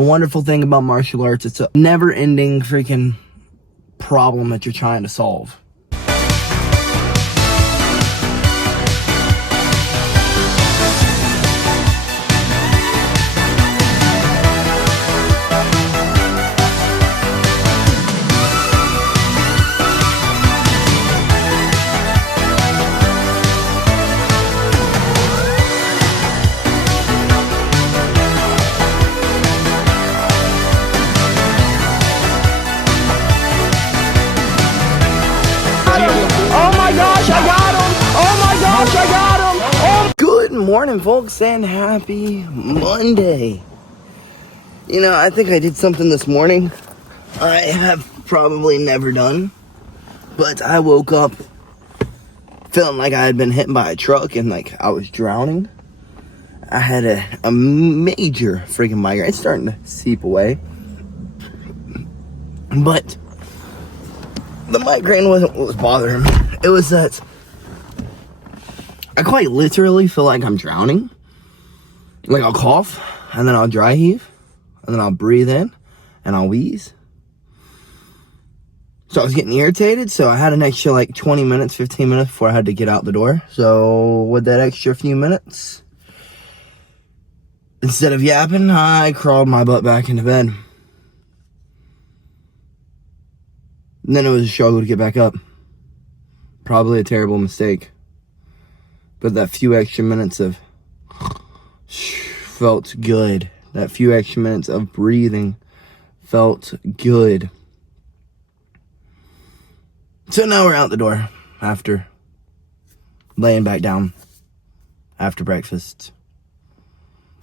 The wonderful thing about martial arts, it's a never-ending freaking problem that you're trying to solve. Good morning, folks, and happy Monday. You know, I think I did something this morning I have probably never done, but I woke up feeling like I had been hit by a truck and like I was drowning. I had a major freaking migraine. It's starting to seep away, but the migraine wasn't what was bothering me. It was that I quite literally feel like I'm drowning. Like I'll cough, and then I'll dry heave, and then I'll breathe in, and I'll wheeze. So I was getting irritated, so I had an extra like 20 minutes, 15 minutes before I had to get out the door. So with that extra few minutes, instead of yapping, I crawled my butt back into bed. And then it was a struggle to get back up. Probably a terrible mistake. But that few extra minutes of felt good. That few extra minutes of breathing felt good. So now we're out the door after laying back down after breakfast.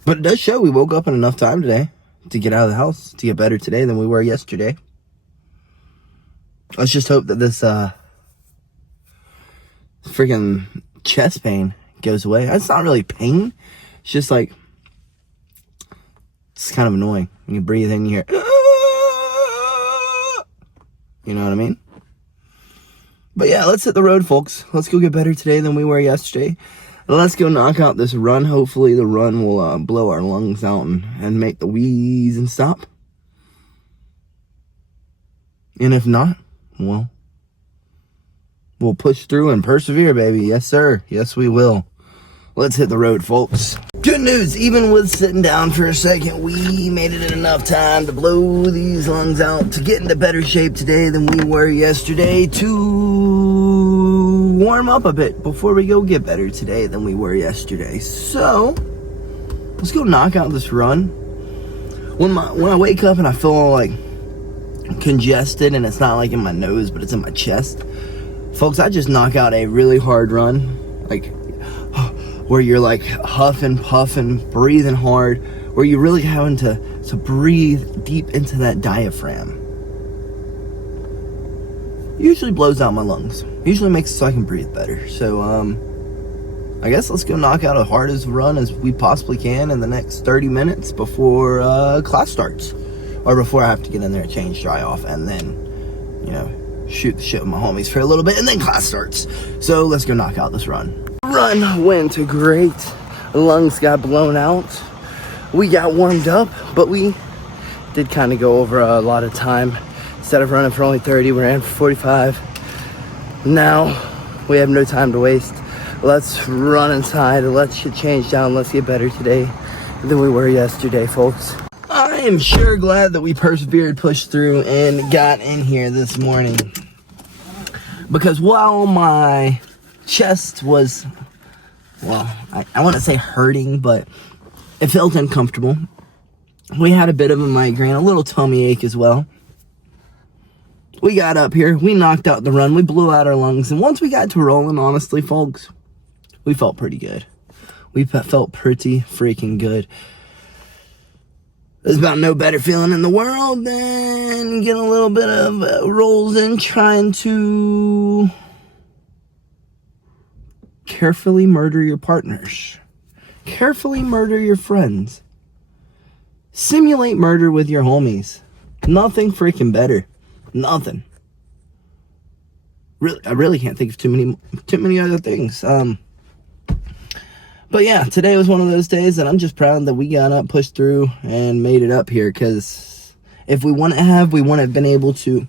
But it does show we woke up in enough time today to get out of the house, to get better today than we were yesterday. Let's just hope that this freaking chest pain goes away. It's not really pain. It's just like, it's kind of annoying. When you breathe in, you hear, you know what I mean? But yeah, let's hit the road, folks. Let's go get better today than we were yesterday. Let's go knock out this run. Hopefully the run will blow our lungs out and make the wheeze and stop. And if not, well, we'll push through and persevere, baby. Yes, sir. Yes, we will. Let's hit the road, folks. Good news. Even with sitting down for a second, we made it in enough time to blow these lungs out, to get into better shape today than we were yesterday, to warm up a bit before we go get better today than we were yesterday. So, let's go knock out this run. When I wake up and I feel like congested, and it's not like in my nose, but it's in my chest, folks, I just knock out a really hard run, like where you're like huffing, puffing, breathing hard, where you're really having to breathe deep into that diaphragm. Usually blows out my lungs. Usually makes it so I can breathe better. So, I guess let's go knock out as hard as run as we possibly can in the next 30 minutes before class starts. Or before I have to get in there, change, dry off, and then, you know, shoot the shit with my homies for a little bit, and then class starts. So let's go knock out this run. Run went great. Lungs got blown out. We got warmed up, but we did kind of go over a lot of time. Instead of running for only 30, we ran for 45. Now, we have no time to waste. Let's run inside. Let's get changed down. Let's get better today than we were yesterday, folks. I am sure glad that we persevered, pushed through, and got in here this morning. Because while my chest was, well, I want to say hurting, but it felt uncomfortable. We had a bit of a migraine, a little tummy ache as well. We got up here, we knocked out the run, we blew out our lungs, and once we got to rolling, honestly, folks, we felt pretty good. We felt pretty freaking good. There's about no better feeling in the world than getting a little bit of rolls in, trying to carefully murder your partners, carefully murder your friends, simulate murder with your homies. Nothing freaking better. Nothing. Really, I really can't think of too many other things. But yeah, today was one of those days, and I'm just proud that we got up, pushed through, and made it up here. Because if we wouldn't have been able to.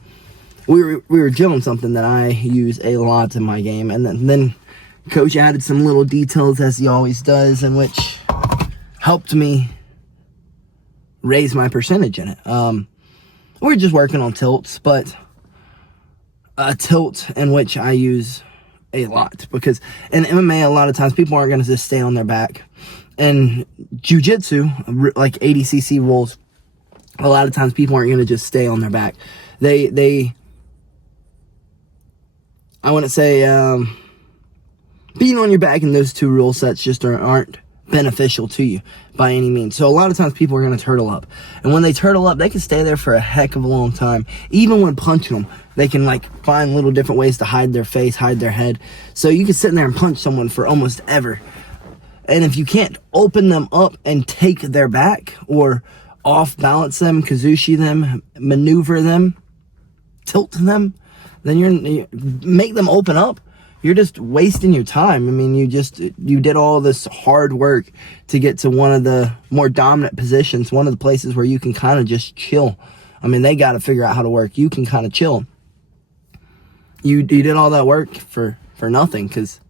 We were drilling something that I use a lot in my game, and then Coach added some little details, as he always does, in which helped me raise my percentage in it. We're just working on tilts, but a tilt in which I use a lot, because in MMA, a lot of times people aren't going to just stay on their back. And jiu-jitsu, like ADCC rules, a lot of times people aren't going to just stay on their back. I wouldn't say being on your back in those two rule sets just aren't beneficial to you by any means. So a lot of times people are going to turtle up. And when they turtle up, they can stay there for a heck of a long time. Even when punching them, they can like find little different ways to hide their face, hide their head. So you can sit in there and punch someone for almost ever. And if you can't open them up and take their back, or off balance them, kazushi them, maneuver them, tilt them, then you make them open up, you're just wasting your time. I mean, you did all this hard work to get to one of the more dominant positions, one of the places where you can kind of just chill. I mean, they got to figure out how to work. You can kind of chill. You did all that work for nothing, because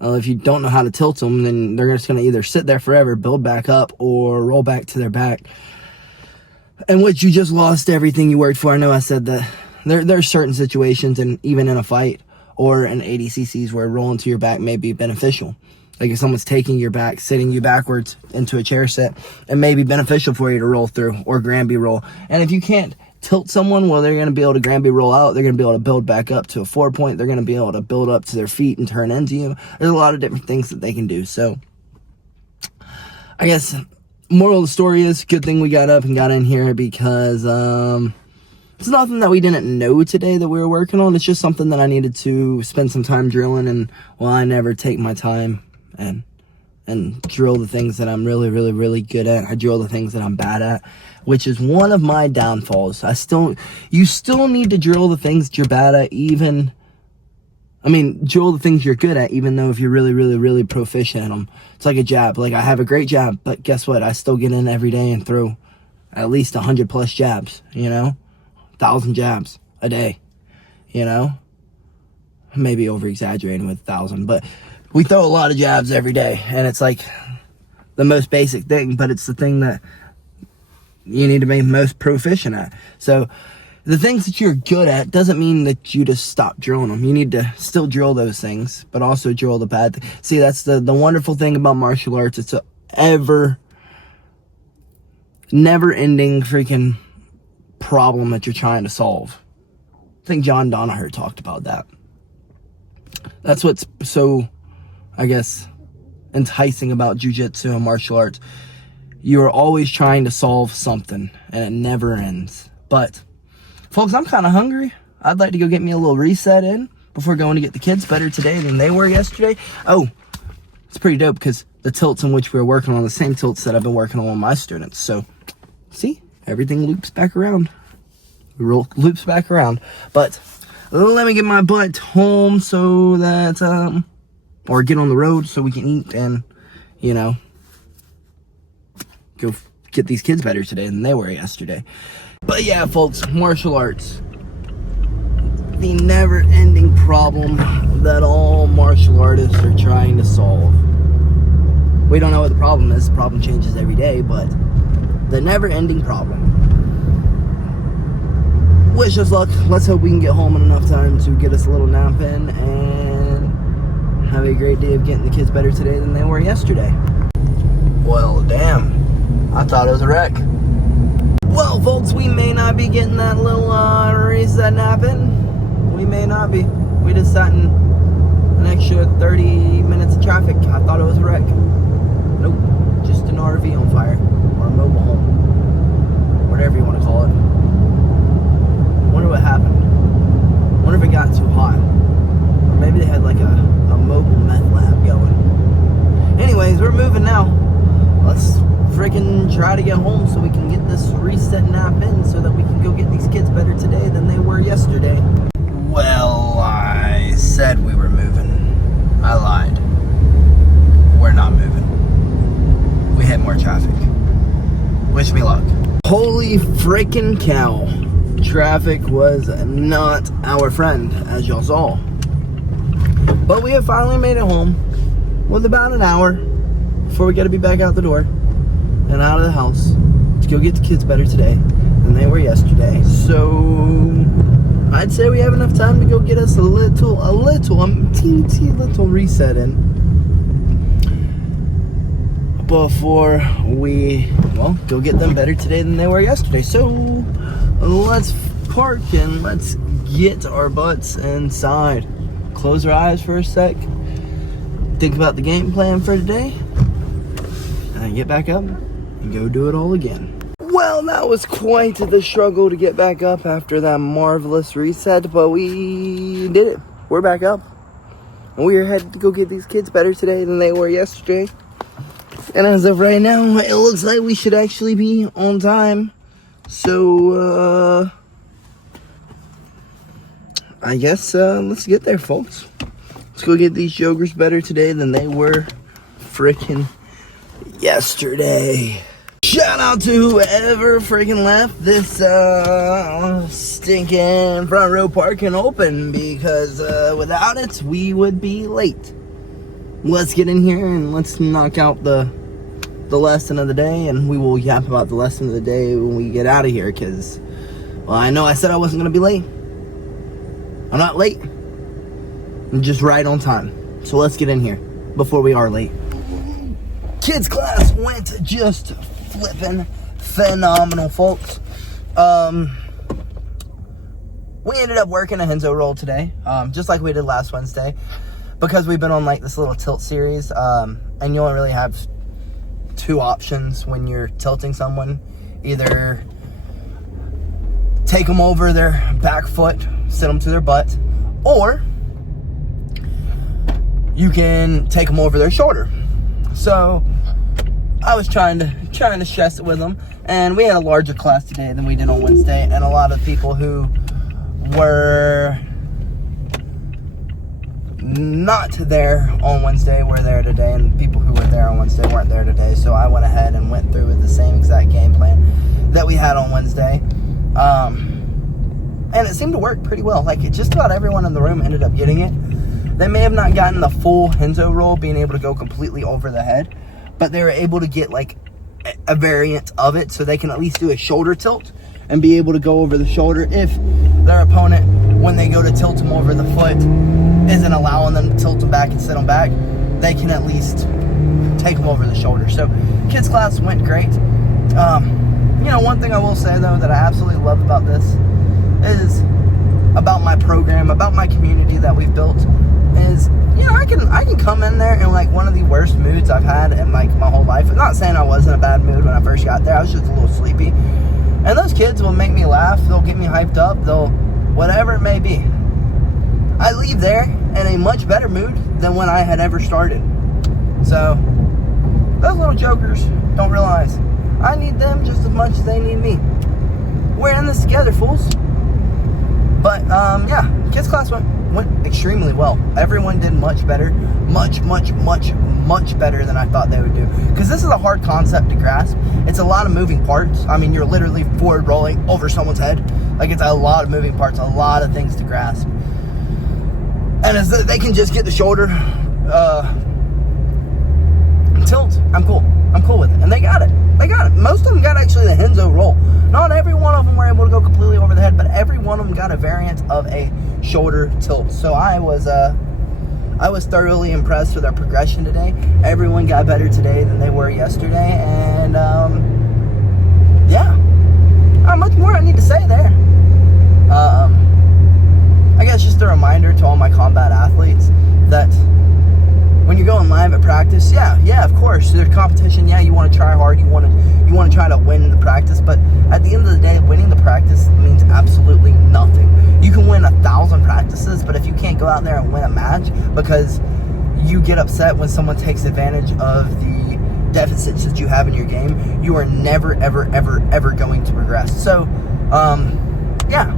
if you don't know how to tilt them, then they're just going to either sit there forever, build back up, or roll back to their back, in which you just lost everything you worked for. I know I said that there are certain situations, and even in a fight or in ADCCs, where rolling to your back may be beneficial. Like if someone's taking your back, sitting you backwards into a chair set, it may be beneficial for you to roll through, or Granby roll. And if you can't tilt someone, well, they're going to be able to Granby roll out. They're going to be able to build back up to a 4-point. They're going to be able to build up to their feet and turn into you. There's a lot of different things that they can do. So I guess moral of the story is, good thing we got up and got in here, because it's nothing that we didn't know today that we were working on. It's just something that I needed to spend some time drilling. And well, I never take my time and drill the things that I'm really, really, really good at. I drill the things that I'm bad at, which is one of my downfalls. You still need to drill the things that you're bad at, drill the things you're good at, even though if you're really, really, really proficient in them. It's like a jab. Like, I have a great jab, but guess what? I still get in every day and throw at least 100 plus jabs, 1,000 jabs a day, maybe over exaggerating with 1,000, but we throw a lot of jabs every day, and it's like the most basic thing, but it's the thing that you need to be most proficient at. So the things that you're good at doesn't mean that you just stop drilling them. You need to still drill those things, but also drill the bad. See, that's the wonderful thing about martial arts. It's a never-ending freaking problem that you're trying to solve. I think John Danher talked about that. That's what's so, I guess, enticing about jiu-jitsu and martial arts. You're always trying to solve something, and it never ends. But folks, I'm kind of hungry. I'd like to go get me a little reset in before going to get the kids better today than they were yesterday. Oh, it's pretty dope, because the tilts in which we were working on, the same tilts that I've been working on with my students. So, see, everything loops back around. Loops back around. But let me get my butt home so that, or get on the road so we can eat and, go get these kids better today than they were yesterday. But yeah, folks, martial arts, the never-ending problem that all martial artists are trying to solve. We don't know what the problem is. The problem changes every day, but the never-ending problem. Wish us luck. Let's hope we can get home in enough time to get us a little nap in and have a great day of getting the kids better today than they were yesterday. Well, damn. I thought it was a wreck. Well, folks, we may not be getting that little reset nap in. We may not be. We just sat in an extra 30 minutes of traffic. I thought it was a wreck. Nope. Just an RV on fire. Or a mobile home. Whatever you want to call it. Wonder what happened. Wonder if it got too hot. Or maybe they had like a mobile meth lab going. Anyways, we're moving now. Let's freaking try to get home so we can get this reset nap in so that we can go get these kids better today than they were yesterday. Well, I said we were moving. I lied. Wish me luck. Holy freaking cow. Traffic was not our friend, as y'all saw. But we have finally made it home with about an hour before we got to be back out the door and out of the house to go get the kids better today than they were yesterday. So I'd say we have enough time to go get us a teensy little reset in before we, well, go get them better today than they were yesterday. So let's park and let's get our butts inside. Close our eyes for a sec. Think about the game plan for today. And get back up and go do it all again. Well, that was quite the struggle to get back up after that marvelous reset, but we did it. We're back up. And we are headed to go get these kids better today than they were yesterday. And as of right now, it looks like we should actually be on time. So, I guess, let's get there, folks. Let's go get these jokers better today than they were freaking yesterday. Shout out to whoever freaking left this, stinking front row parking open, because, without it, we would be late. Let's get in here and let's knock out the lesson of the day, and we will yap about the lesson of the day when we get out of here, because, well, I know I said I wasn't going to be late. I'm not late. I'm just right on time. So let's get in here before we are late. Kids class went just flipping phenomenal, folks. We ended up working a Henzo roll today, just like we did last Wednesday, because we've been on like this little tilt series, and you only really have two options when you're tilting someone. Either take them over their back foot, sit them to their butt, or you can take them over their shoulder. So I was trying to stress it with them, and we had a larger class today than we did on Wednesday, and a lot of people who were not there on Wednesday were there today, and people who were there on Wednesday weren't there today. So I went ahead and went through with the same exact game plan that we had on Wednesday, and it seemed to work pretty well. Like, just about everyone in the room ended up getting it. They may have not gotten the full Henzo roll, being able to go completely over the head, but they were able to get like a variant of it, so they can at least do a shoulder tilt and be able to go over the shoulder if their opponent, when they go to tilt them over the foot, isn't allowing them to tilt them back and sit them back. They can at least take them over the shoulder. So kids class went great. You know, one thing I will say though that I absolutely love about this is about my program, about my community that we've built, is, you know, I can come in there in like one of the worst moods I've had in like my whole life. I'm not saying I was in a bad mood when I first got there. I was just a little sleepy. And those kids will make me laugh. They'll get me hyped up. They'll, whatever it may be. I leave there in a much better mood than when I had ever started. So those little jokers don't realize I need them just as much as they need me. We're in this together, fools. But yeah, kids class went extremely well. Everyone did much better, much better than I thought they would do. Because this is a hard concept to grasp. It's a lot of moving parts. I mean, you're literally forward rolling over someone's head. Like, it's a lot of moving parts, a lot of things to grasp. And as they can just get the shoulder tilt, I'm cool with it. And they got it. Most of them got actually the Henzo roll. Not every one of them were able to go completely over the head, but every one of them got a variant of a shoulder tilt. So I was thoroughly impressed with our progression today. Everyone got better today than they were yesterday, and yeah, not much more I need to say there. I guess just a reminder to all my combat athletes that when you're going live at practice, yeah, of course, there's competition. Yeah, you want to try hard. You want to try to win the practice. But at the end of the day, winning the practice means absolutely nothing. You can win 1,000 practices, but if you can't go out there and win a match because you get upset when someone takes advantage of the deficits that you have in your game, you are never, ever going to progress. So, yeah.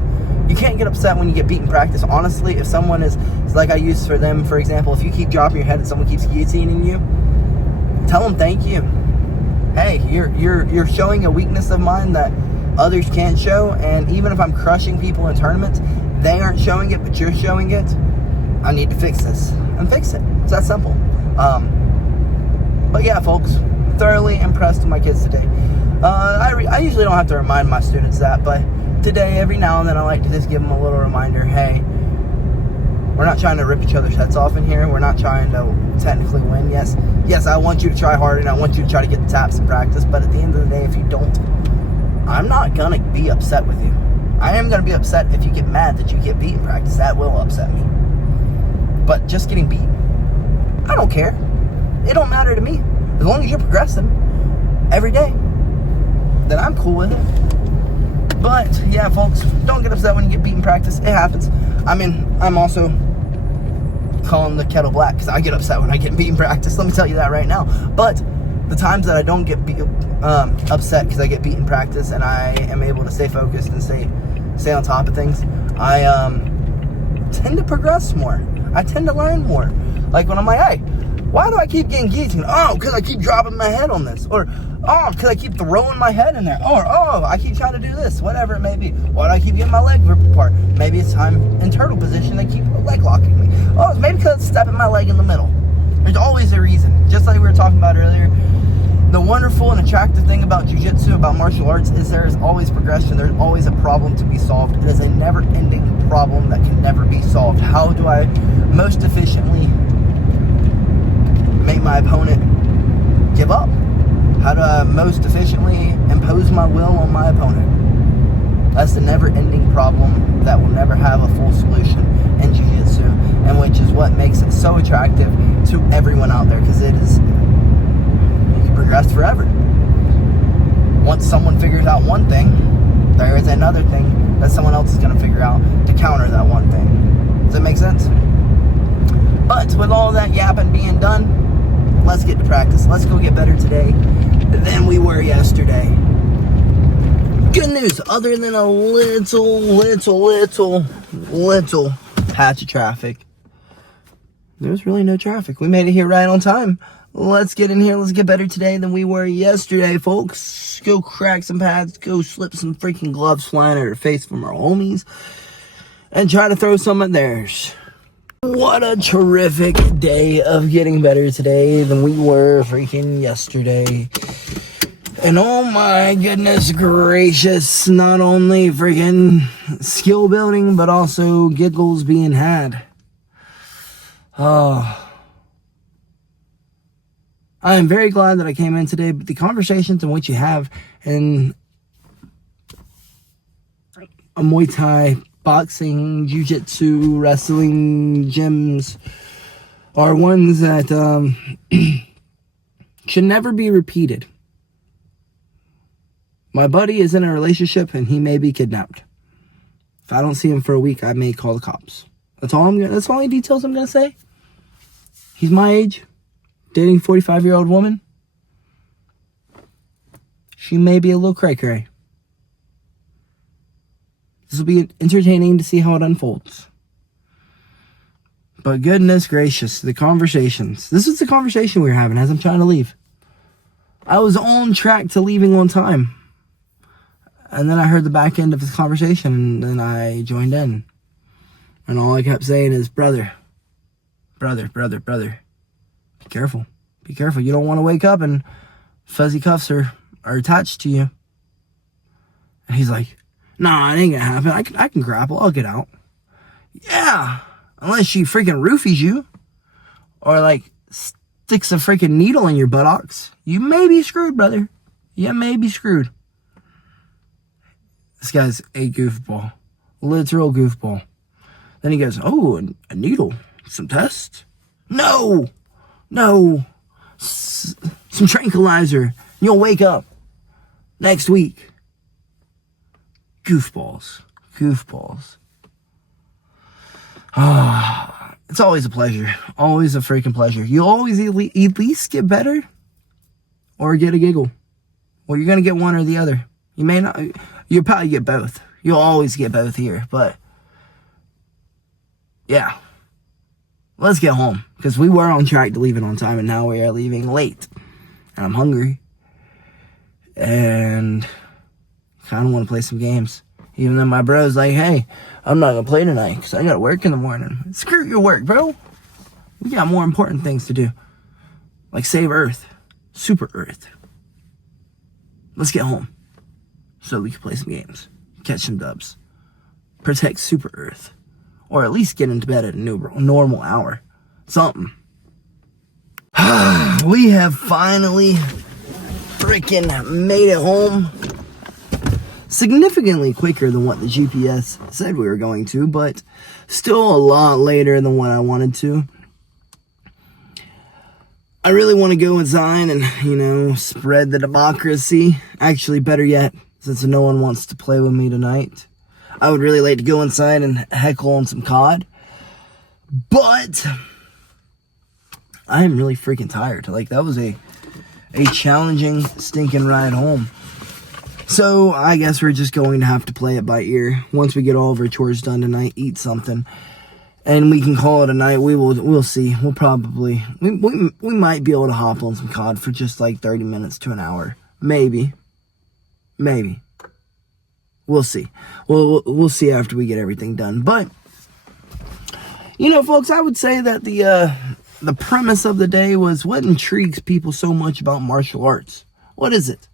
You can't get upset when you get beat in practice. Honestly, if someone is, like I used for them, for example, if you keep dropping your head and someone keeps guillotining you, tell them thank you. hey, you're showing a weakness of mine that others can't show. And even if I'm crushing people in tournaments, they aren't showing it, but you're showing it. I need to fix this and fix it. It's that simple. But yeah, folks, thoroughly impressed with my kids today. I usually don't have to remind my students that, but today, every now and then, I like to just give them a little reminder. Hey, we're not trying to rip each other's heads off in here. We're not trying to technically win. Yes, I want you to try hard, and I want you to try to get the taps in practice. But at the end of the day, if you don't, I'm not gonna be upset with you. I am gonna be upset if you get mad that you get beat in practice. That will upset me. But just getting beat, I don't care. It don't matter to me. As long as you're progressing every day, then I'm cool with it. But yeah, folks, don't get upset when you get beat in practice. It happens. I mean, I'm also calling the kettle black because I get upset when I get beat in practice. Let me tell you that right now. But the times that I don't get upset because I get beat in practice and I am able to stay focused and stay on top of things, I tend to progress more. I tend to learn more. Like when I'm like, hey, why do I keep getting guillotined? Oh, because I keep dropping my head on this. Or, oh, because I keep throwing my head in there. Or, oh, I keep trying to do this. Whatever it may be. Why do I keep getting my leg ripped apart? Maybe it's time in turtle position they keep leg locking me. Oh, it's maybe because it's stepping my leg in the middle. There's always a reason. Just like we were talking about earlier, the wonderful and attractive thing about jiu-jitsu, about martial arts, is there is always progression. There's always a problem to be solved. It is a never-ending problem that can never be solved. How do I most efficiently make my opponent give up? How do I most efficiently impose my will on my opponent? That's the never-ending problem that will never have a full solution in jiu-jitsu, and which is what makes it so attractive to everyone out there, because it is, you can progress forever. Once someone figures out one thing, there is another thing that someone else is going to figure out to counter that one thing. Does that make sense? But with all that yapping being done, let's get to practice. Let's go get better today than we were yesterday. Good news, other than a little patch of traffic, there's really no traffic. We made it here right on time. Let's get in here. Let's get better today than we were yesterday, folks. Go crack some pads. Go slip some freaking gloves flying at our face from our homies. And try to throw some at theirs. What a terrific day of getting better today than we were freaking yesterday. And oh my goodness gracious, not only freaking skill building, but also giggles being had. I am very glad that I came in today, but the conversations in which you have in a Muay Thai, boxing, jiu-jitsu, wrestling gyms are ones that should never be repeated. My buddy is in a relationship and he may be kidnapped. If I don't see him for a week, I may call the cops. That's all the details I'm gonna say. He's my age, dating a 45-year-old woman. She may be a little cray-cray. This will be entertaining to see how it unfolds. But goodness gracious, the conversations. This is the conversation we were having as I'm trying to leave. I was on track to leaving on time. And then I heard the back end of his conversation, and then I joined in. And all I kept saying is, brother. Be careful. Be careful. You don't want to wake up and fuzzy cuffs are attached to you. And he's like, nah, it ain't gonna happen. I can grapple. I'll get out. Yeah. Unless she freaking roofies you. Or like sticks a freaking needle in your buttocks. You may be screwed, brother. You may be screwed. This guy's a goofball. Literal goofball. Then he goes, oh, a needle. Some tests? No. Some tranquilizer. You'll wake up next week. Goofballs. It's always a pleasure. Always a freaking pleasure. You always at least get better or get a giggle. Well, you're going to get one or the other. You may not. You'll probably get both. You'll always get both here. But, yeah. Let's get home. Because we were on track to leave it on time, and now we are leaving late. And I'm hungry. and kind of want to play some games. Even though my bro's like, hey, I'm not going to play tonight because I got to work in the morning. Screw your work, bro. We got more important things to do. Like save Earth. Super Earth. Let's get home so we can play some games. Catch some dubs. Protect Super Earth. Or at least get into bed at a normal hour. Something. We have finally freaking made it home. Significantly quicker than what the GPS said we were going to, but still a lot later than what I wanted to. I really want to go inside and, spread the democracy. Actually, better yet, since no one wants to play with me tonight, I would really like to go inside and heckle on some COD. But I am really freaking tired. Like, that was a challenging, stinking ride home. So I guess we're just going to have to play it by ear. Once we get all of our chores done tonight, eat something, and we can call it a night. We'll see. We'll probably we might be able to hop on some COD for just like 30 minutes to an hour. Maybe. We'll see. We'll see after we get everything done. But folks, I would say that the premise of the day was what intrigues people so much about martial arts. What is it?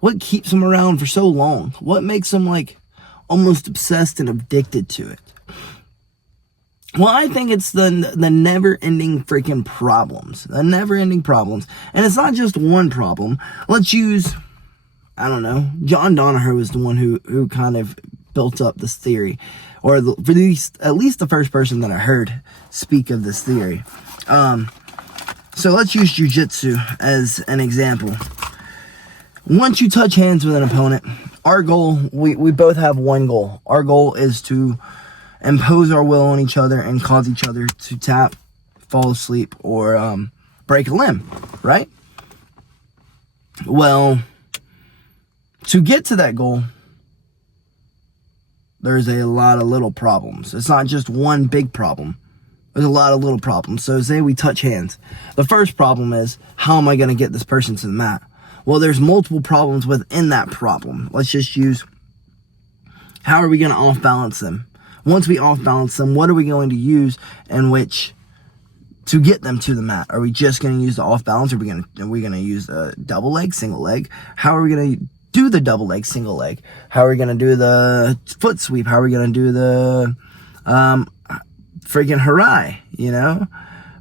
What keeps them around for so long? What makes them almost obsessed and addicted to it? Well, I think it's the never-ending freaking problems. The never-ending problems. And it's not just one problem. Let's use, I don't know, John Danher was the one who kind of built up this theory. Or at least the first person that I heard speak of this theory. So let's use jiu-jitsu as an example. Once you touch hands with an opponent, our goal, we both have one goal. Our goal is to impose our will on each other and cause each other to tap, fall asleep, or break a limb, right? Well, to get to that goal, there's a lot of little problems. It's not just one big problem. There's a lot of little problems. So say we touch hands. The first problem is, how am I going to get this person to the mat? Well, there's multiple problems within that problem. Let's just use, how are we going to off-balance them? Once we off-balance them, what are we going to use in which to get them to the mat? Are we just going to use the off-balance? Are we going to use a double leg, single leg? How are we going to do the double leg, single leg? How are we going to do the foot sweep? How are we going to do the friggin' harai?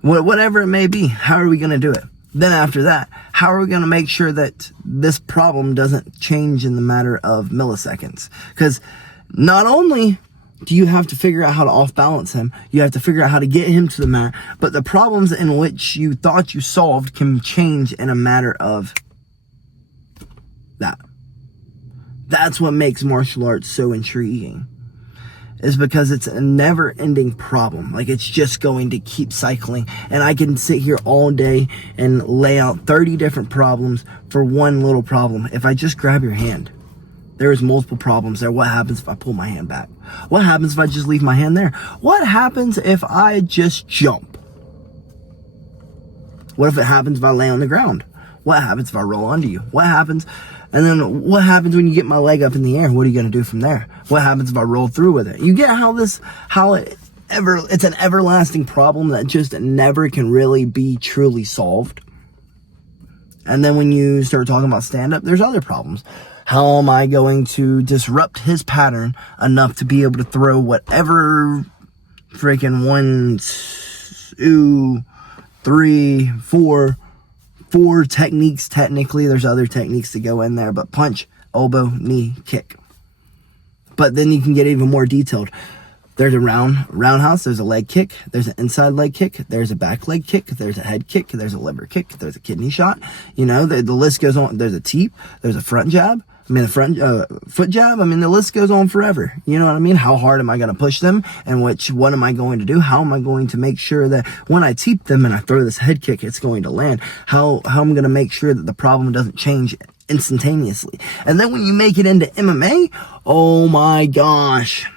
Whatever it may be. How are we going to do it? Then after that, how are we going to make sure that this problem doesn't change in the matter of milliseconds? Because not only do you have to figure out how to off-balance him, you have to figure out how to get him to the mat, but the problems in which you thought you solved can change in a matter of that. That's what makes martial arts so intriguing. Is because it's a never-ending problem. It's just going to keep cycling. And I can sit here all day and lay out 30 different problems for one little problem. If I just grab your hand, there is multiple problems there. What happens if I pull my hand back? What happens if I just leave my hand there? What happens if I just jump? What if it happens if I lay on the ground? What happens if I roll under you? What happens? And then what happens when you get my leg up in the air? What are you going to do from there? What happens if I roll through with it? You get it's an everlasting problem that just never can really be truly solved. And then when you start talking about stand-up, there's other problems. How am I going to disrupt his pattern enough to be able to throw whatever freaking 1, 2, 3, 4 techniques? Technically, there's other techniques to go in there, but punch, elbow, knee, kick. But then you can get even more detailed. There's a roundhouse, there's a leg kick, there's an inside leg kick, there's a back leg kick, there's a head kick, there's a liver kick, there's a kidney shot. The list goes on. There's a teep, there's a front jab. the front foot jab. The list goes on forever. You know what I mean? How hard am I going to push them? And what am I going to do? How am I going to make sure that when I teep them and I throw this head kick, it's going to land? How I'm going to make sure that the problem doesn't change instantaneously. And then when you make it into MMA, oh my gosh.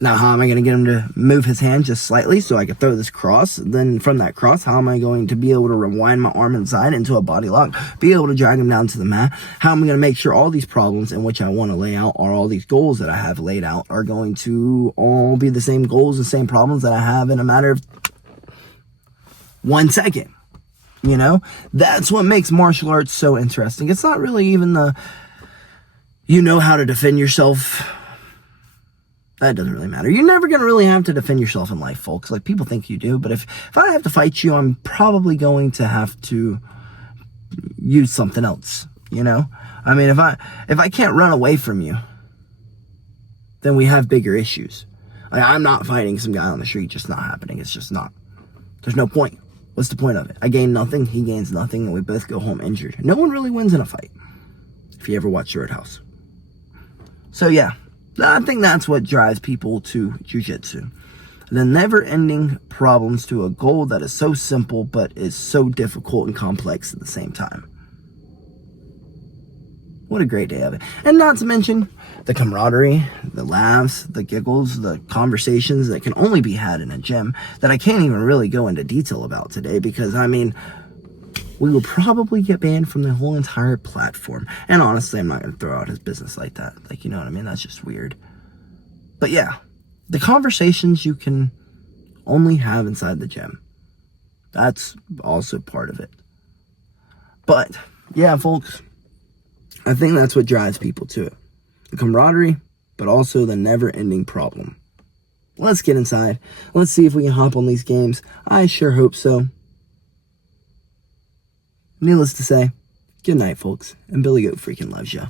Now, how am I going to get him to move his hand just slightly so I can throw this cross? Then from that cross, how am I going to be able to rewind my arm inside into a body lock, be able to drag him down to the mat? How am I going to make sure all these problems in which I want to lay out, or all these goals that I have laid out, are going to all be the same goals, the same problems that I have in a matter of 1 second? You know, that's what makes martial arts so interesting. It's not really even how to defend yourself. That doesn't really matter. You're never going to really have to defend yourself in life, folks. Like, people think you do, but if I have to fight you, I'm probably going to have to use something else, you know? I mean, if I can't run away from you, then we have bigger issues. Like, I'm not fighting some guy on the street, just not happening. It's just not. There's no point. What's the point of it? I gain nothing, he gains nothing, and we both go home injured. No one really wins in a fight, if you ever watch Roadhouse. So, yeah. I think that's what drives people to jiu-jitsu. The never-ending problems to a goal that is so simple but is so difficult and complex at the same time. What a great day of it. And not to mention the camaraderie, the laughs, the giggles, the conversations that can only be had in a gym that I can't even really go into detail about today because, I mean, we will probably get banned from the whole entire platform. And honestly, I'm not going to throw out his business like that. Like, you know what I mean? That's just weird. But yeah, the conversations you can only have inside the gym, that's also part of it. But yeah, folks, I think that's what drives people to it. The camaraderie, but also the never-ending problem. Let's get inside. Let's see if we can hop on these games. I sure hope so. Needless to say, good night, folks, and BillyGoat freaking loves ya.